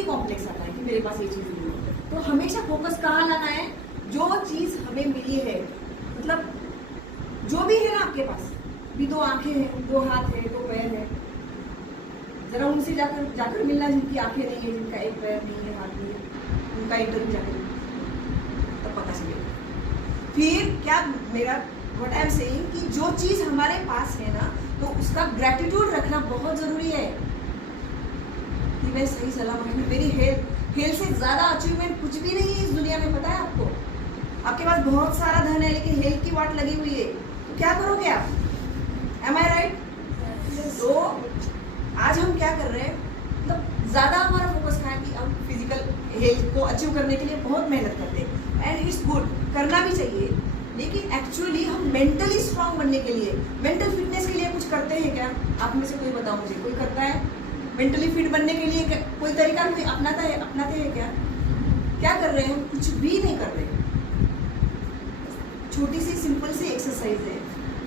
Infinity complex आता है कि मेरे पास ये चीज नहीं है। तो हमेशा फोकस कहाँ लाना है, जो चीज हमें मिली है, मतलब जो भी है ना आपके पास, भी 2 आंखें हैं, 2 हाथ है, 2 पैर है, जरा उनसे जाकर मिलना जिनकी आंखें नहीं है, जिनका एक पैर नहीं है, हाथ नहीं है, उनका इंटरव्यू जाकर तब पता चलेगा। फिर क्या मेरा व्हाट आई एम सेइंग कि जो चीज हमारे पास है ना, तो उसका ग्रेटिट्यूड रखना बहुत जरूरी है कि मैं सही सलामत हूँ, मेरी हेल्थ से ज्यादा अचीवमेंट कुछ भी नहीं है इस दुनिया में। पता है आपको, आपके पास बहुत सारा धन है लेकिन हेल्थ की वाट लगी हुई है, तो क्या करोगे आप? एम आई राइट? तो आज हम क्या कर रहे हैं, मतलब ज्यादा हमारा फोकस है कि हम फिजिकल हेल्थ को अचीव करने के लिए बहुत मेहनत करते हैं, एंड इट्स गुड, करना भी चाहिए, लेकिन एक्चुअली हम मेंटली स्ट्रांग बनने के लिए, मेंटल फिटनेस के लिए कुछ करते हैं क्या? आप में से कोई बताओ मुझे, कोई करता है मेंटली फिट बनने के लिए? कोई तरीका कोई अपनाते हैं क्या? क्या कर रहे हैं हम? कुछ भी नहीं कर रहे। छोटी सी सिंपल सी एक्सरसाइज है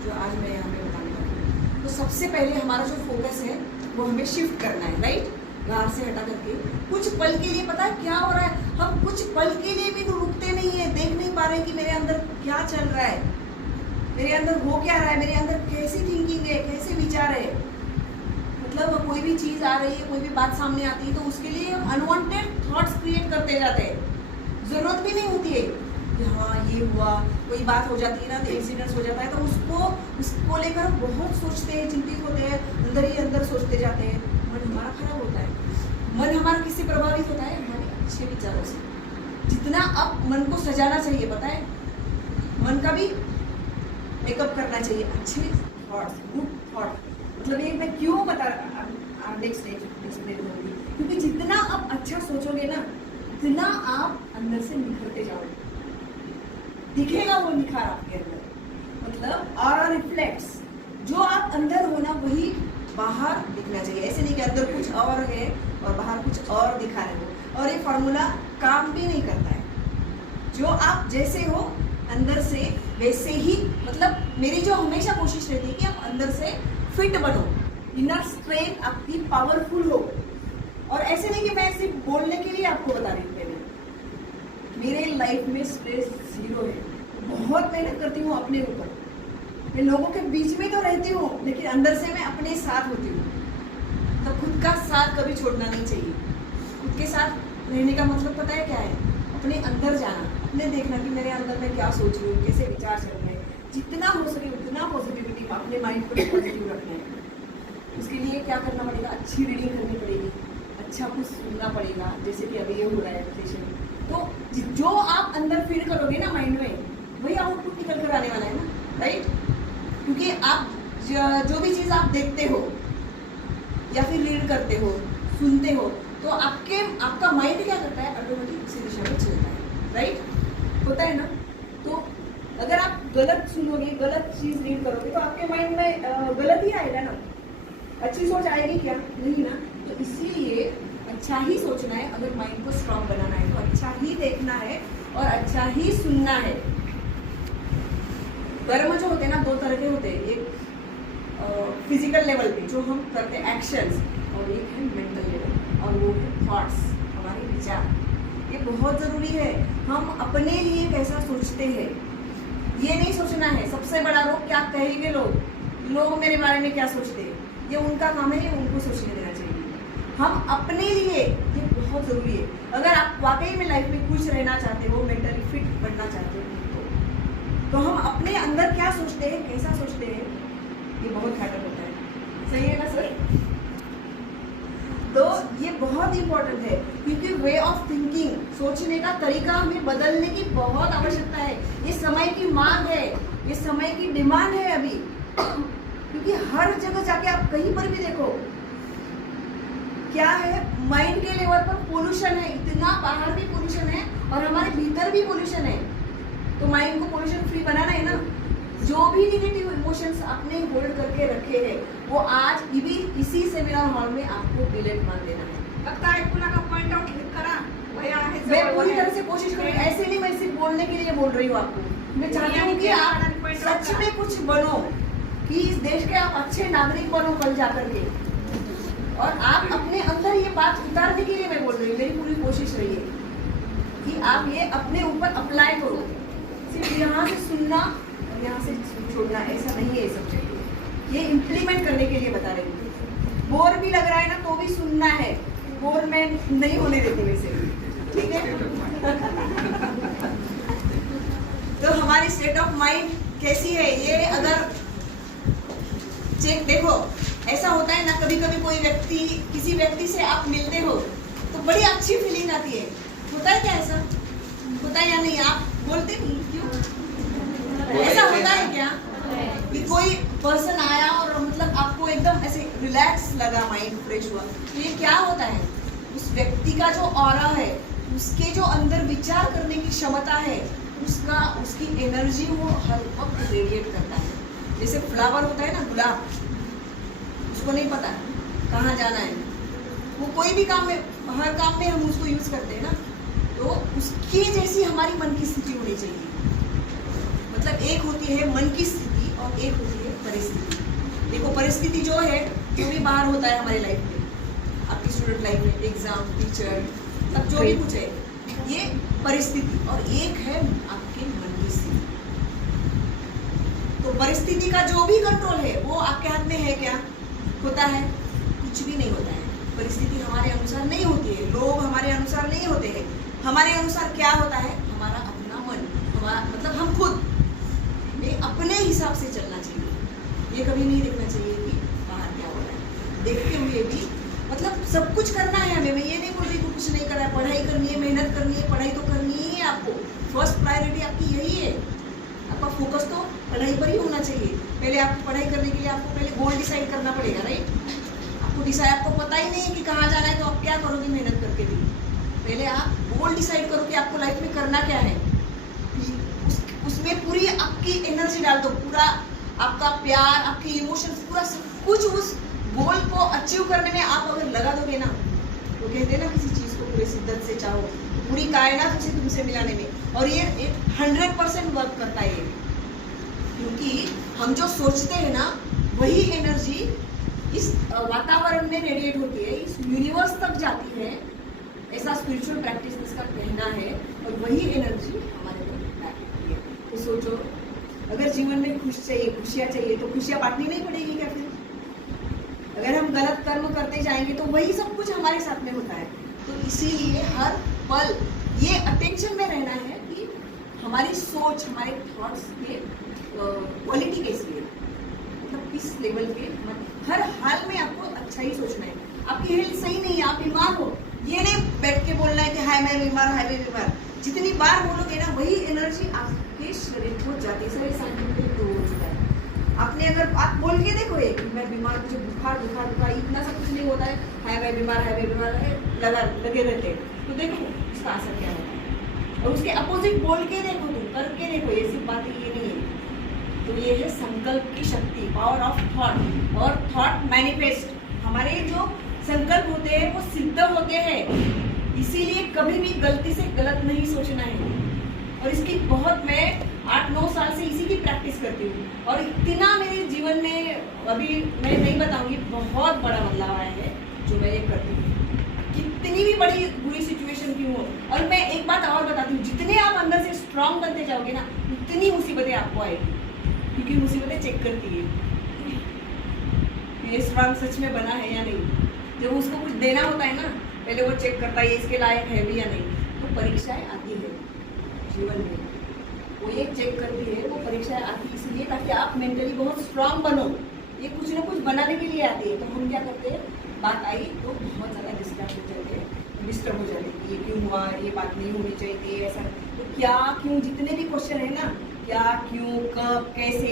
जो आज मैं यहाँ पे बताने वाली हूँ। तो सबसे पहले हमारा जो फोकस है वो हमें शिफ्ट करना है, राइट? बाहर से हटा करके कुछ पल के लिए, पता है क्या हो रहा है, हम कुछ पल के लिए भी रुकते नहीं है, देख नहीं पा रहे कि मेरे अंदर क्या चल रहा है, मेरे अंदर हो क्या रहा है, मेरे अंदर कैसी थिंकिंग है, कैसे विचार है। मतलब कोई भी चीज आ रही है, कोई भी बात सामने आती है, तो उसके लिए हम अनवांटेड थॉट्स क्रिएट करते जाते हैं, जरूरत भी नहीं होती है कि हाँ ये हुआ, कोई बात हो जाती है ना, तो इंसिडेंट्स हो जाता है, तो उसको लेकर बहुत सोचते हैं, चिंतित होते हैं, अंदर ही अंदर सोचते जाते हैं, मन हमारा खराब होता है। मन हमारा किससे प्रभावित होता है? हमारे अच्छे विचारों से। जितना अब मन को सजाना चाहिए, पता है, मन का भी मेकअप करना चाहिए, अच्छे थॉट्स, गुड थॉट। मतलब ये मैं क्यों बता एक्सप्लेन करूंगी, क्योंकि जितना आप अच्छा सोचोगे ना, उतना आप अंदर से निखरते जाओगे, दिखेगा वो निखार आपके अंदर। मतलब ऑरा रिफ्लेक्ट्स, जो आप अंदर हो ना वही बाहर दिखना चाहिए। ऐसे नहीं कि अंदर कुछ और है और बाहर कुछ और दिखा रहे हो, और ये फॉर्मूला काम भी नहीं करता है। जो आप जैसे हो अंदर से वैसे ही, मतलब मेरी जो हमेशा कोशिश रहती है कि आप अंदर से फिट बनो, इनर स्ट्रेंथ आपकी पावरफुल हो। और ऐसे नहीं कि मैं सिर्फ बोलने के लिए आपको बता रही हूँ, मेरे लाइफ में स्ट्रेस 0 है, बहुत मेहनत करती हूँ अपने ऊपर, मैं लोगों के बीच में तो रहती हूँ लेकिन अंदर से मैं अपने साथ होती हूँ। तो खुद का साथ कभी छोड़ना नहीं चाहिए। खुद के साथ रहने का मतलब पता है क्या है? अपने अंदर जाना, अपने देखना कि मेरे अंदर में क्या सोच रही हूँ, कैसे विचार चल रहे हैं, जितना हो सके उतना पॉजिटिविटी, अपने माइंड को पॉजिटिव रखना है। उसके लिए क्या करना पड़ेगा? अच्छी रीडिंग करनी पड़ेगी, अच्छा कुछ सुनना पड़ेगा, जैसे कि अभी ये हो रहा है सेशन। तो जो आप अंदर फील करोगे ना माइंड में, वही आउटपुट निकल कर आने वाला है ना, राइट? क्योंकि आप जो भी चीज़ आप देखते हो या फिर रीड करते हो, सुनते हो, तो आपका माइंड क्या करता है? ऑटोमेटिक उसी दिशा में चलता है, राइट? होता है ना? तो अगर आप गलत सुनोगे, गलत चीज़ रीड करोगे, तो आपके माइंड में गलत ही आएगा ना, अच्छी सोच आएगी क्या? नहीं ना। तो इसीलिए अच्छा ही सोचना है, अगर माइंड को स्ट्रांग बनाना है तो अच्छा ही देखना है और अच्छा ही सुनना है। कर्म जो होते हैं ना, 2 तरह के होते हैं, एक फिजिकल लेवल पे जो हम करते हैं एक्शंस, और एक है मेंटल लेवल, और वो है थॉट्स, हमारे विचार। ये बहुत ज़रूरी है। हम अपने लिए कैसा सोचते हैं ये नहीं सोचना है। सबसे बड़ा रोग क्या कहेंगे लोग मेरे बारे में क्या सोचते हैं, ये उनका काम है, ये उनको सोचने देना चाहिए। हम अपने लिए, ये बहुत ज़रूरी है। अगर आप वाकई में लाइफ में खुश रहना चाहते हो, मेंटली फिट बनना चाहते हो, तो हम अपने अंदर क्या सोचते हैं, कैसा सोचते हैं, ये बहुत मैटर होता है। सही है ना सर? तो ये बहुत इंपॉर्टेंट है, क्योंकि वे ऑफ थिंकिंग, सोचने का तरीका हमें बदलने की बहुत आवश्यकता है। ये समय की मांग है, ये समय की डिमांड है अभी। क्योंकि हर जगह जाके आप कहीं पर भी देखो क्या है, माइंड के लेवल पर पोल्यूशन है, इतना बाहर भी पोल्यूशन है और हमारे भीतर भी पोल्यूशन है। तो माइंड को पोल्यूशन फ्री बनाना है ना। जो भी निगेटिव इमोशंस आपने होल्ड करके रखे हैं, वो आज भी इसी सेमिनार हॉल में आपको डिलीट मार देना है। लगता है पुन्हा का पॉइंट आउट करा, मैं पूरी तरह से कोशिश करूँगी। ऐसे नहीं मैं सिर्फ बोलने के लिए बोल रही हूँ आपको, मैं चाहती हूँ कि आप सच में कुछ बनो, कि इस देश के आप अच्छे नागरिक बनो कल जाकर के। और आप अपने अंदर ये बात उतारने के लिए मैं बोल रही हूँ, मेरी आप ये अपने ऊपर अप्लाई करो। सिर्फ यहाँ से सुनना और यहाँ से छोड़ना ऐसा नहीं है ये सब्जेक्ट। ये इम्प्लीमेंट करने के लिए बता रही हूँ। बोर भी लग रहा है ना तो भी सुनना है। बोर मैं नहीं होने देती वैसे, ठीक है। तो हमारी स्टेट ऑफ माइंड कैसी है ये अगर चेक देखो, ऐसा होता है ना कभी कभी कोई व्यक्ति किसी व्यक्ति से आप मिलते हो तो बड़ी अच्छी फीलिंग आती है। होता है क्या ऐसा? होता है या नहीं? आप बोलते नहीं क्यों? ऐसा होता है क्या कि कोई पर्सन आया और मतलब आपको एकदम ऐसे रिलैक्स लगा, माइंड फ्रेश हुआ, तो ये क्या होता है? उस व्यक्ति का जो ऑरा है, उसके जो अंदर विचार करने की क्षमता है, उसकी एनर्जी वो हर वक्त रेडिएट करता है। जैसे फ्लावर होता है ना, गुलाब, उसको नहीं पता कहाँ जाना है, वो कोई भी काम में, हर काम में हम उसको यूज करते हैं ना, तो उसकी जैसी हमारी मन की स्थिति होनी चाहिए। मतलब एक होती है मन की स्थिति और एक होती है परिस्थिति। देखो परिस्थिति जो है जो भी बाहर होता है हमारी लाइफ में, आपकी स्टूडेंट लाइफ में, एग्जाम, टीचर, सब जो भी कुछ है, ये परिस्थिति, और एक है आपके मन की स्थिति। तो परिस्थिति का जो भी कंट्रोल है वो आपके हाथ में है क्या? होता है? कुछ भी नहीं होता है। परिस्थिति हमारे अनुसार नहीं होती है, लोग हमारे अनुसार नहीं होते हैं। हमारे अनुसार क्या होता है? हमारा अपना मन, हमारा मतलब हम खुद में अपने हिसाब से चलना चाहिए। ये कभी नहीं देखना चाहिए कि बाहर क्या हो रहा है। देखते हुए भी मतलब सब कुछ करना है हमें। मैं ये नहीं बोल रही कि कुछ नहीं करना है, पढ़ाई करनी है, मेहनत करनी है, पढ़ाई तो करनी ही है आपको। फर्स्ट प्रायोरिटी आपकी यही है। आपका फोकस तो पढ़ाई पर ही होना चाहिए। पहले आपको पढ़ाई करने के लिए आपको पहले गोल डिसाइड करना पड़ेगा, राइट? आपको पता ही नहीं है कि कहाँ जाना है तो आप क्या करोगे मेहनत करके भी? पहले आप गोल डिसाइड करो कि आपको लाइफ में करना क्या है। उसमें पूरी आपकी एनर्जी डाल दो, पूरा आपका प्यार, आपके इमोशंस, पूरा सब कुछ उस गोल को अचीव करने में आप अगर लगा दोगे ना, तो कहते हैं ना किसी चीज़ को पूरे शिद्दत से चाहो, पूरी कायनात उसे तुमसे मिलाने में, और ये 100% वर्क करता है ये। क्योंकि हम जो सोचते हैं ना वही एनर्जी इस वातावरण में रेडिएट होती है, इस यूनिवर्स तक जाती है। ऐसा स्पिरिचुअल प्रैक्टिस का कहना है, और वही एनर्जी हमारे को बैक होती है। तो सोचो, अगर जीवन में खुशियाँ चाहिए तो खुशियाँ बांटनी नहीं पड़ेगी क्या फिर? अगर हम गलत कर्म करते जाएंगे तो वही सब कुछ हमारे साथ में होता है। तो इसीलिए हर पल ये अटेंशन में रहना है कि हमारी सोच, हमारे थॉट्स के क्वालिटी कैसी है, मतलब किस लेवल पे। हर हाल में आपको अच्छा ही सोचना है। आपकी हेल्थ सही नहीं है, आप बीमार हो, ये नहीं बैठ के बोलना है कि हाय मैं बीमार, हाय मैं बीमार। जितनी बार बोलोगे ना वही एनर्जी आपके शरीर को जाती है। साइंटिफिक प्रूव हो चुका है। आपने अगर आप बोल के देखो ये कि मैं बीमार, मुझे बुखार, इतना सब कुछ नहीं होता है, हाय मैं बीमार लगे रहते हैं, तो देखो इसका असर क्या होता है। और उसके अपोजिट बोल के देखो, तुम करके देखो, ये सिर्फ बातें ये नहीं है। तो ये है संकल्प की शक्ति, पावर ऑफ थॉट। और थॉट मैनिफेस्ट, हमारे जो संकल्प होते हैं वो सिद्ध होते हैं। इसीलिए कभी भी गलती से गलत नहीं सोचना है। और इसकी बहुत मैं 8-9 साल से इसी की प्रैक्टिस करती हूँ, और इतना मेरे जीवन में अभी मैं नहीं बताऊंगी, बहुत बड़ा बदलाव आया है जो मैं ये करती हूँ। कितनी भी बड़ी बुरी सिचुएशन क्यों हो। और मैं एक बात और बताती हूँ, जितने आप अंदर से स्ट्रांग बनते जाओगे ना, उतनी मुसीबतें आपको आएगी, क्योंकि मुसीबतें चेक करती है ये स्ट्रांग सच में बना है या नहीं। जब उसको कुछ देना होता है ना, पहले वो चेक करता है इसके लायक है भी या नहीं। तो परीक्षाएं आती है जीवन में, वो ये चेक करती है, वो परीक्षाएं आती है इसलिए ताकि आप मेंटली बहुत स्ट्रांग बनो। ये कुछ ना कुछ बनाने के लिए आती है। तो हम क्या करते हैं, बात आई तो बहुत ज़्यादा डिस्टर्ब हो जाते हैं, ये क्यों हुआ, ये बात नहीं होनी चाहिए, ऐसा। तो क्या क्यों, जितने भी क्वेश्चन है ना, क्या क्यों कब कैसे,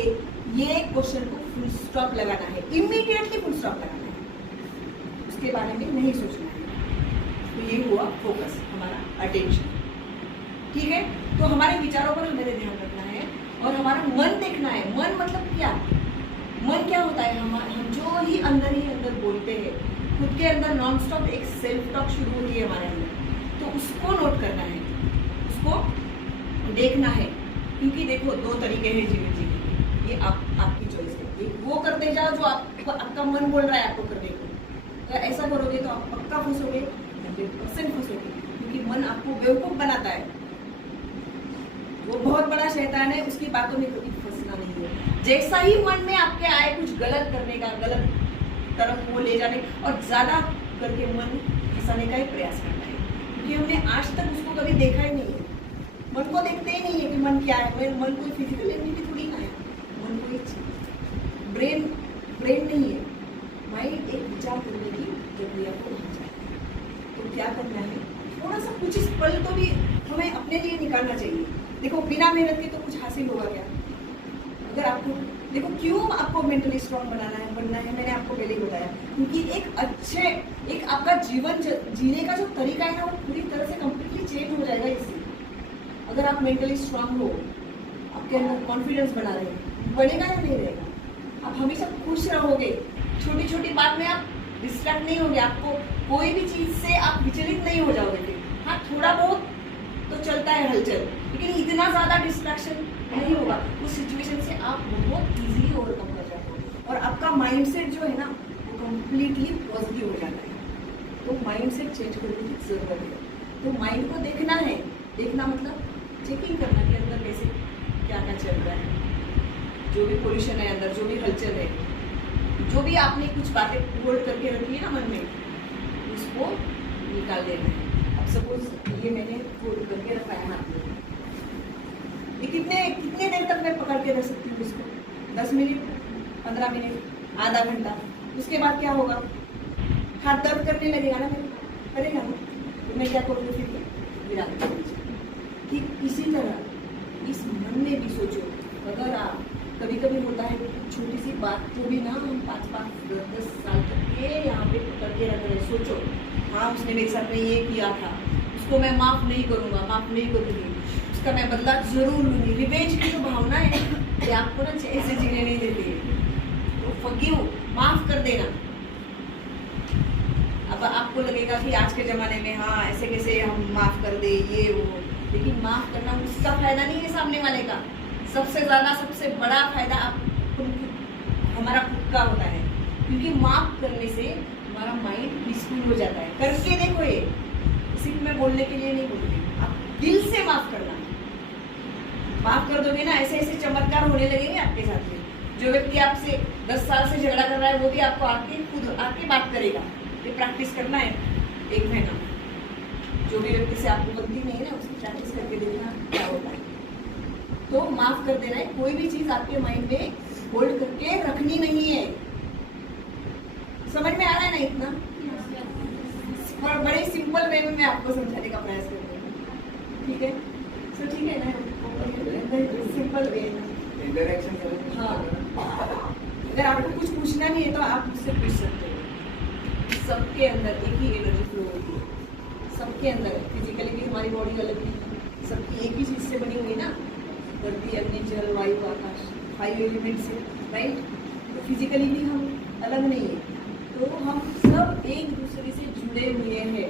ये क्वेश्चन को फुल स्टॉप लगाना है, इमीडिएटली फुल स्टॉप लगाना है, उसके बारे में नहीं सोचना है। तो ये हुआ फोकस, हमारा अटेंशन, ठीक है। तो हमारे विचारों पर हमें ध्यान रखना है और हमारा मन देखना है। मन मतलब क्या, मन क्या होता है, हम जो ही अंदर बोलते हैं, खुद के अंदर नॉन स्टॉप एक सेल्फ टॉक शुरू होती है हमारे अंदर, तो उसको नोट करना है, उसको देखना है। क्योंकि देखो 2 तरीके हैं जीवन जीने के, ये आपकी चॉइस है। एक वो करते जाओ जो आपका मन बोल रहा है आपको करने को, अगर ऐसा करोगे तो आप पक्का फंसोगे, 100% फंसोगे, क्योंकि मन आपको बेवकूफ़ बनाता है। बहुत बड़ा शैतान है, उसकी बातों में कभी फंसना नहीं है। जैसा ही मन में आपके आए कुछ गलत करने का, गलत तरफ वो ले जाने और ज्यादा करके मन फंसाने का ही प्रयास करना है, क्योंकि हमने आज तक उसको कभी देखा ही नहीं है। मन को देखते ही नहीं है कि मन क्या है। मन कोई फिजिकल एंटिटी थोड़ी ना है, मन कोई ब्रेन नहीं है। माइंड एक विचार करने की प्रक्रिया को जाए। तो क्या करना है, थोड़ा सा कुछ इस पल को भी हमें अपने लिए निकालना चाहिए। देखो बिना मेहनत के तो कुछ हासिल होगा क्या? अगर आपको देखो क्यों आपको मेंटली स्ट्रांग बनना है, मैंने आपको पहले ही बताया, क्योंकि एक आपका जीवन जीने का जो तरीका है ना, वो पूरी तरह से कंप्लीटली चेंज हो जाएगा इससे। अगर आप मेंटली स्ट्रांग हो, आपके अंदर कॉन्फिडेंस बना रहे, बनेगा या नहीं रहेगा? आप हमेशा खुश रहोगे, छोटी छोटी बात में आप डिस्ट्रैक्ट नहीं होगे, आपको कोई भी चीज से आप विचलित नहीं हो जाओगे। हाँ, थोड़ा बहुत तो चलता है हलचल, लेकिन इतना ज्यादा डिस्ट्रैक्शन नहीं होगा। उस सिचुएशन से आप बहुत इजीली ओवरकम कर जाते हो और आपका माइंडसेट जो है ना, वो कंप्लीटली पॉजिटिव हो जाता है। तो माइंडसेट चेंज करने की जरूरत है। तो माइंड को देखना है, देखना मतलब चेकिंग करना कि अंदर कैसे क्या क्या चल रहा है, जो भी पोल्यूशन है अंदर, जो भी हलचल है, जो भी आपने कुछ बातें होल्ड करके रखी है ना मन में, उसको निकाल देना है। अब सपोज ये मैंने होल्ड करके रखा है हाथ में, ये कितने देर तक मैं पकड़ के रख सकती हूँ इसको? 10 मिनट, 15 मिनट, आधा घंटा। उसके बाद क्या होगा? हाथ दर्द करने लगेगा ना, मेरे करेगा ना, तो मैं क्या करूँगी? फिर गिरा दूँगी। ठीक इसी तरह इस मन में भी सोचो। अगर आप कभी कभी होता है छोटी सी बात को भी ना हम 5-5, 10-10 साल तक ये यहाँ पे पकड़ के रख रहे हैं। सोचो, हाँ उसने मेरे साथ में ये किया था, उसको मैं माफ़ नहीं करूँगा, माफ़ नहीं करूँगी, उसका मैं बदला जरूर लूँगी। रिवेंज की जो भावना है ये आपको ना चैन से जीने नहीं देती है। तो फॉरगिव, माफ़ कर देना। अब आपको लगेगा कि आज के ज़माने में हाँ ऐसे कैसे हम माफ़ कर दे, ये वो, लेकिन माफ़ करना उसका फायदा नहीं है सामने वाले का। सबसे ज़्यादा सबसे बड़ा फायदा हमारा खुद का होता है, क्योंकि माफ़ करने से हमारा माइंड पीसफुल हो जाता है। करके देखो, ये सिर्फ मैं बोलने के लिए नहीं बोलती, आप दिल से माफ़ करना। माफ़ कर दोगे ना, ऐसे ऐसे चमत्कार होने लगेंगे आपके साथ में। जो व्यक्ति आपसे 10 साल से झगड़ा कर रहा है, वो भी आपको खुद आके बात करेगा। ये प्रैक्टिस करना है 1 महीना। जो भी व्यक्ति से आपको बनती नहीं है ना, उसकी प्रैक्टिस करके देखना क्या होता है। तो माफ कर देना है, कोई भी चीज आपके माइंड में होल्ड करके रखनी नहीं है। समझ में आ रहा है ना इतना? और बड़े सिंपल वे में मैं आपको समझाने का प्रयास करती हूँ, ठीक है? सो ठीक है ना, सिंपल वे। हाँ, अगर आपको कुछ पूछना नहीं है तो आप मुझसे पूछ सकते हो। सबके अंदर एक ही एनर्जी फ्लो होती है, सबके अंदर। फिजिकली भी हमारी बॉडी अलग नहीं है, सबकी एक ही चीज से बनी हुई ना, धरती, अग्नि, जल, वायु, आकाश, 5 एलिमेंट से, राइट? तो फिजिकली भी हम अलग नहीं है, तो हम सब एक दूसरे से जुड़े हुए हैं।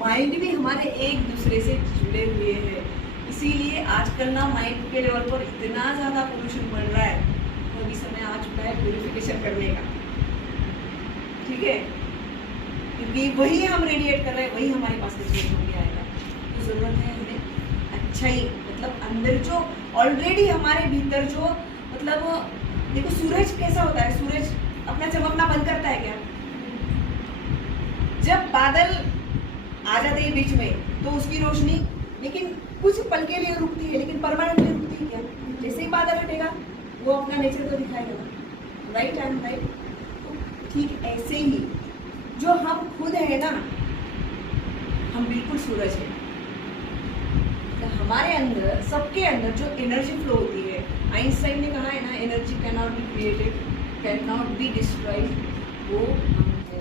माइंड भी हमारे एक दूसरे से जुड़े हुए हैं। इसीलिए आजकल ना माइंड के लेवल पर इतना ज़्यादा पोल्यूशन बढ़ रहा है, तो अभी समय आ चुका है प्यूरिफिकेशन करने का, ठीक है? क्योंकि वही हम रेडिएट कर रहे हैं, वही हमारे पास रिजल्ट होके आएगा। तो ज़रूरत है हमें अच्छाई, मतलब अंदर जो ऑलरेडी हमारे भीतर जो, मतलब देखो सूरज कैसा होता है, सूरज अपना चमकना बंद करता है क्या? जब बादल आ जाते हैं बीच में तो उसकी रोशनी लेकिन कुछ पल के लिए रुकती है, लेकिन परमानेंटली रुकती है क्या? जैसे ही बादल हटेगा वो अपना नेचर तो दिखाएगा, राइट एंड राइट? तो ठीक ऐसे ही जो हम खुद है ना, हम बिल्कुल सूरज है। तो हमारे अंदर, सबके अंदर जो एनर्जी फ्लो होती है, आइंस्टाइन ने कहा है ना, energy can not be created, can not be destroyed, वो हम है।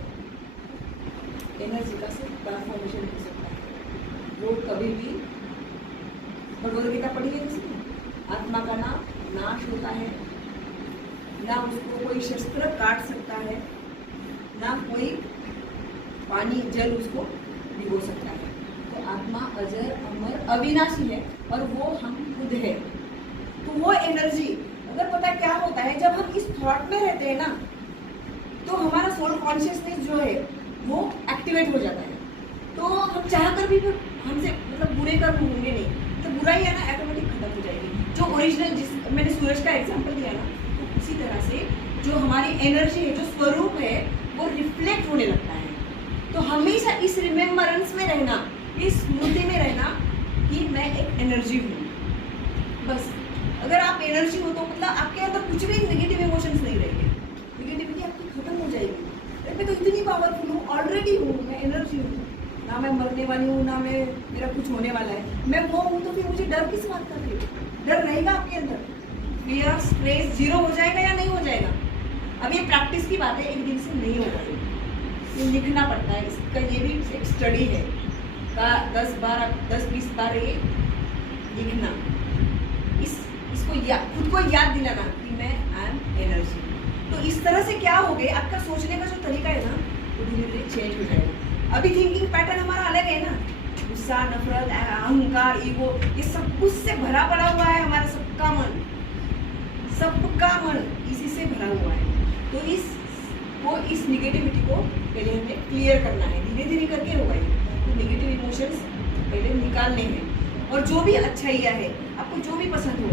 एनर्जी का सिर्फ ट्रांसफॉर्मेशन हो सकता है, वो कभी भी, भगवद गीता पढ़ी है किसी? आत्मा का ना नाश होता है, ना उसको कोई शस्त्र काट सकता है, ना कोई पानी जल उसको भिगो सकता है। तो आत्मा अजर अमर अविनाशी है और वो हम खुद है। तो वो एनर्जी, अगर पता क्या होता है, जब हम इस थॉट में रहते हैं ना, तो हमारा सोल कॉन्शियसनेस जो है वो एक्टिवेट हो जाता है। तो हम चाह कर भी हमसे, मतलब बुरे कर्म होंगे नहीं, तो बुरा ही है ना, ऑटोमेटिक खत्म हो जाएगी। जो ओरिजिनल, जिस मैंने सूरज का एग्जांपल दिया ना, तो उसी तरह से जो हमारी एनर्जी है, जो स्वरूप है, वो रिफ्लेक्ट होने लगता है। तो हमेशा इस रिमेम्बरेंस में रहना, इस स्मृति में रहना कि मैं एक एनर्जी हूँ। बस अगर आप एनर्जी हो तो मतलब आपके अंदर कुछ भी नेगेटिव इमोशंस नहीं रहेंगे, नेगेटिविटी आपकी खत्म हो जाएगी। अरे मैं तो इतनी पावरफुल हूँ, ऑलरेडी हूँ, मैं एनर्जी हूँ, ना मैं मरने वाली हूँ, ना मैं मेरा कुछ होने वाला है, मैं वो हूँ। तो फिर मुझे डर किस बात का है? डर रहेगा आपके अंदर? फियर, स्ट्रेस जीरो हो जाएगा या नहीं हो जाएगा? अब ये प्रैक्टिस की बात है, एक दिन से नहीं होगा, ये लिखना पड़ता है। इसका ये भी एक स्टडी है का 10-20 बार ये लिखना, इसको खुद को याद दिलाना कि मैं आई एम एनर्जी। तो इस तरह से क्या हो गया, आपका सोचने का जो तरीका है ना, वो धीरे धीरे चेंज हो जाएगा। अभी थिंकिंग पैटर्न हमारा अलग है ना, गुस्सा, नफरत, अहंकार, ईगो, ये सब कुछ से भरा पड़ा हुआ है हमारा सबका मन इसी से भरा हुआ है। तो इस निगेटिविटी को पहले हमें क्लियर करना है, धीरे धीरे करके होगा ये। तो नेगेटिव इमोशंस पहले निकालने हैं, और जो भी अच्छाइयाँ है, आपको जो भी पसंद हो,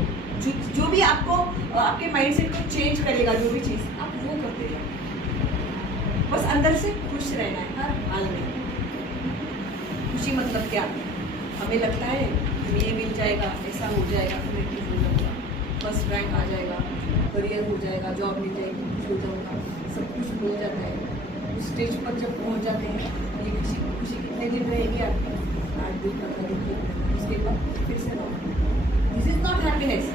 जो भी आपको आपके माइंडसेट को चेंज करेगा, जो भी चीज़ आप वो करते जाओ। बस अंदर से खुश रहना है हर हाल में। खुशी मतलब क्या? हमें लगता है कि ये मिल जाएगा, ऐसा हो जाएगा, तो मैं ठीक हो जाऊँगा, फर्स्ट रैंक आ जाएगा, करियर हो जाएगा, जॉब मिल जाएगी, खुश हो जाऊँगा, सब कुछ मिल जाता है। उस स्टेज पर जब पहुँच जाते हैं, ये खुशी कितने दिन रहेगी आपकी? 8 दिन, 15 दिन, उसके बाद फिर से दिस इज नॉट हैप्पीनेस।